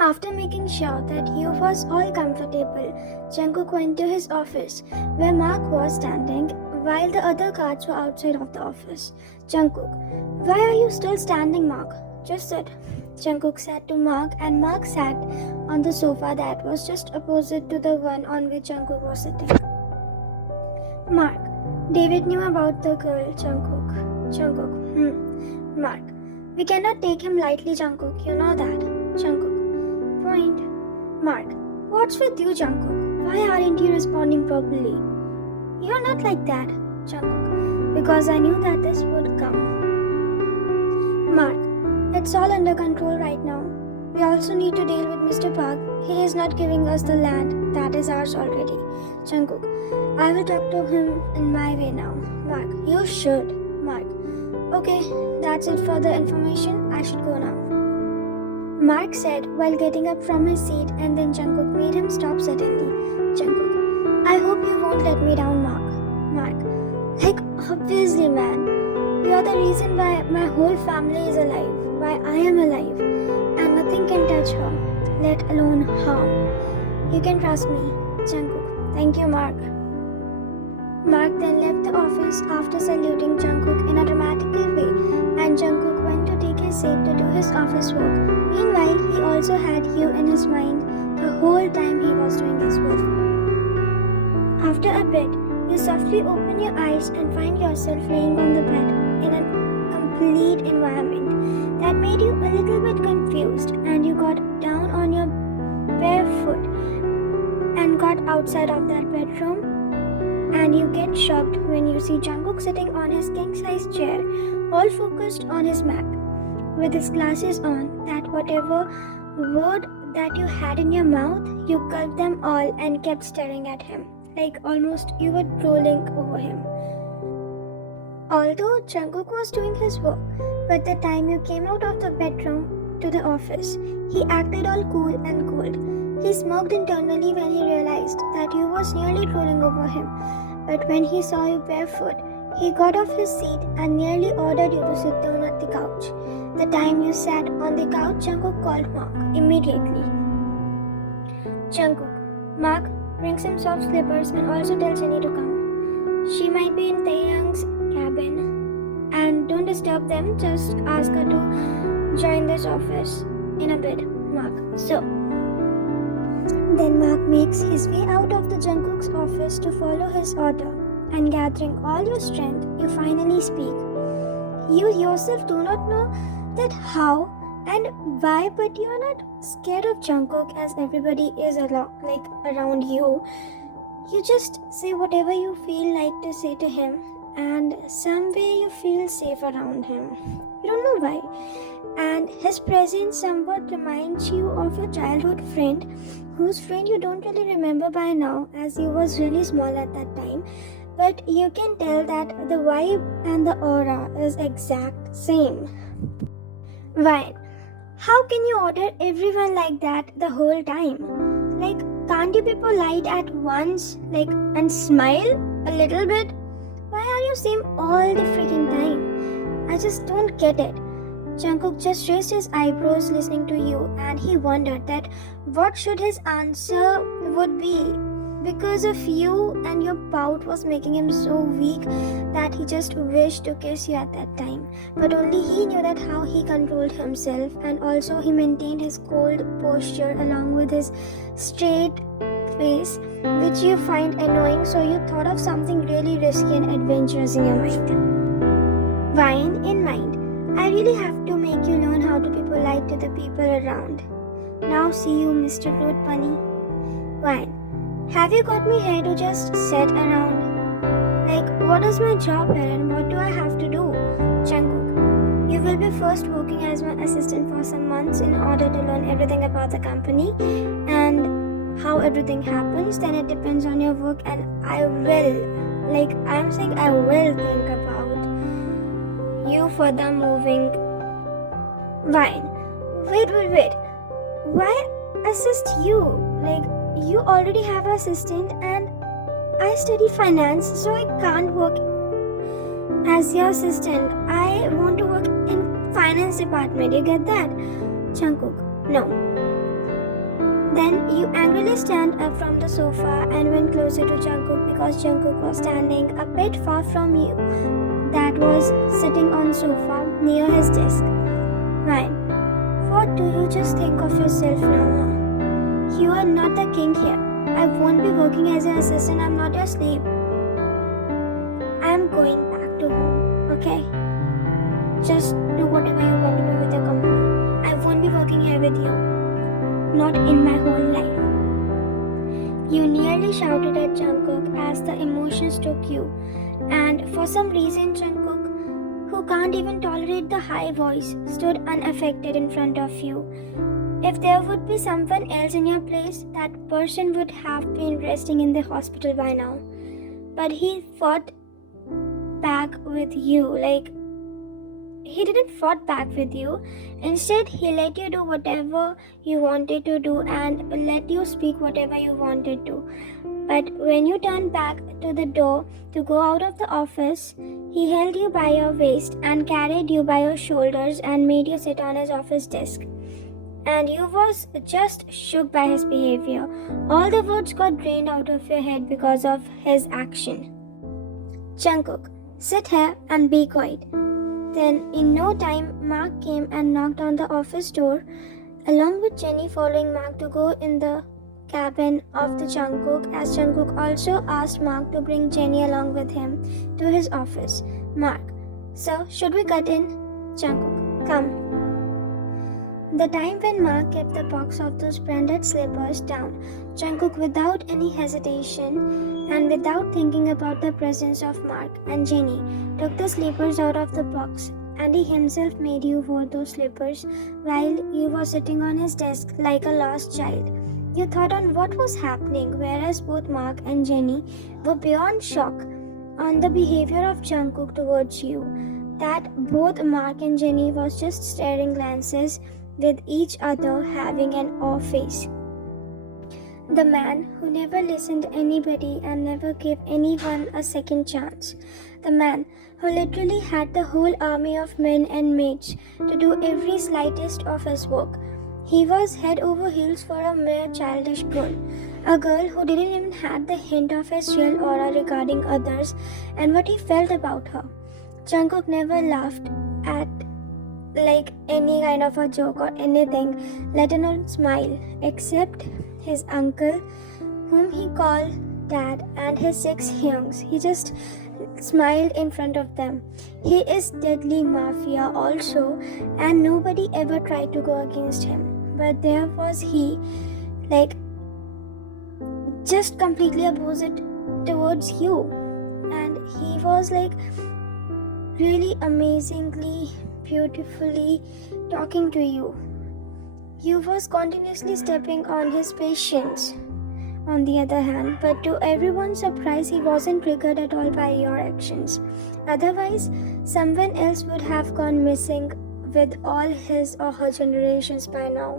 After making sure that Hugh was all comfortable, Jungkook went to his office, where Mark was standing, while the other guards were outside of the office. Jungkook, why are you still standing, Mark? Just sit. Jungkook said to Mark, and Mark sat on the sofa that was just opposite to the one on which Jungkook was sitting. Mark, David knew about the girl, Jungkook, Mark, we cannot take him lightly, Jungkook, you know that. Jungkook, point. Mark, what's with you, Jungkook? Why aren't you responding properly? You're not like that, Jungkook, because I knew that this would come. Mark, it's all under control right now. We also need to deal with Mr. Park. He is not giving us the land that is ours already. Jungkook, I will talk to him in my way now. Mark, you should. Mark, okay, that's it for the information. I should go now. Mark said while getting up from his seat, and then Jungkook made him stop suddenly. Jungkook, I hope you won't let me down, Mark. Mark, like obviously, man. You are the reason why my whole family is alive, why I am alive, and nothing can touch her, let alone harm. You can trust me, Jungkook. Thank you, Mark. Mark then left the office after saluting Jungkook in a dramatical way, and Jungkook went to take his seat to do his office work. Meanwhile, he also had Hugh in his mind the whole time he was doing his work. After a bit, you softly open your eyes and find yourself laying on the bed in a complete environment that made you a little bit confused, and you got down on your bare foot and got outside of that bedroom. And you get shocked when you see Jungkook sitting on his king-size chair, all focused on his Mac, with his glasses on, that whatever word that you had in your mouth, you gulped them all and kept staring at him, like almost you were drooling over him. Although Jungkook was doing his work, but the time you came out of the bedroom to the office, he acted all cool and cold. He smirked internally when he realized that you was nearly drooling over him. But when he saw you barefoot, he got off his seat and nearly ordered you to sit down at the couch. The time you sat on the couch, Jungkook called Mark immediately. Jungkook, Mark brings him soft slippers and also tells Jenny to come. She might be in Taeyang's cabin, and don't disturb them, just ask her to join this office in a bit, Mark. So, then Mark makes his way out of the Jungkook's office to follow his order, and gathering all your strength, you finally speak. You yourself do not know that how and why, but you are not scared of Jungkook as everybody is around you. You just say whatever you feel like to say to him, and some way you feel safe around him. You don't know why. And his presence somewhat reminds you of your childhood friend, whose friend you don't really remember by now, as he was really small at that time. But you can tell that the vibe and the aura is exact same. Why? How can you order everyone like that the whole time? Like, can't you be polite at once, and smile a little bit? Why are you same all the freaking time? I just don't get it. Jungkook just raised his eyebrows listening to you, and he wondered that what should his answer would be. Because of you, and your pout was making him so weak that he just wished to kiss you at that time. But only he knew that how he controlled himself, and also he maintained his cold posture along with his straight face, which you find annoying, so you thought of something really risky and adventurous in your mind. Wine in mind. I really have to make you learn how to be polite to the people around. Now see you, Mr. Rude Bunny. Wine. Have you got me here to just sit around? What is my job here and what do I have to do? Jungkook, you will be first working as my assistant for some months in order to learn everything about the company and how everything happens. Then it depends on your work, and I will think about you for the moving. Wine. Wait. Why assist you? You already have an assistant, and I study finance, so I can't work as your assistant. I want to work in finance department. You get that? Jungkook, no. Then you angrily stand up from the sofa and went closer to Jungkook because Jungkook was standing a bit far from you. That was sitting on sofa near his desk. Ryan, what do you just think of yourself now? Huh? You are not the king here. I won't be working as your assistant. I'm not your slave. I'm going back to home, okay? Just do whatever you want to do with your company. I won't be working here with you. Not in my whole life. You nearly shouted at Jungkook as the emotions took you. And for some reason, Jungkook, who can't even tolerate the high voice, stood unaffected in front of you. If there would be someone else in your place, that person would have been resting in the hospital by now. But he fought back with you. He didn't fight back with you. Instead, he let you do whatever you wanted to do and let you speak whatever you wanted to. But when you turned back to the door to go out of the office, he held you by your waist and carried you by your shoulders and made you sit on his office desk. And you was just shook by his behavior. All the words got drained out of your head because of his action. Jungkook, sit here and be quiet. Then, in no time, Mark came and knocked on the office door, along with Jenny following Mark to go in the cabin of the Jungkook, as Jungkook also asked Mark to bring Jenny along with him to his office. Mark, so should we cut in? Jungkook, come. The time when Mark kept the box of those branded slippers down, Jungkook, without any hesitation and without thinking about the presence of Mark and Jenny, took the slippers out of the box, and he himself made you wear those slippers while you were sitting on his desk like a lost child. You thought on what was happening, whereas both Mark and Jenny were beyond shock on the behavior of Jungkook towards you, that both Mark and Jenny was just staring glances with each other, having an awe face. The man who never listened to anybody and never gave anyone a second chance. The man who literally had the whole army of men and maids to do every slightest of his work. He was head over heels for a mere childish girl. A girl who didn't even have the hint of his real aura regarding others and what he felt about her. Jungkook never laughed at any kind of a joke or anything, let alone smile, except his uncle, whom he called Dad, and his 6 youngs. He just smiled in front of them. He is deadly mafia also, and nobody ever tried to go against him. But there was he, just completely opposite towards you. And he was really amazingly, beautifully talking to you. You was continuously stepping on his patience, on the other hand, but to everyone's surprise, he wasn't triggered at all by your actions. Otherwise, someone else would have gone missing with all his or her generations by now.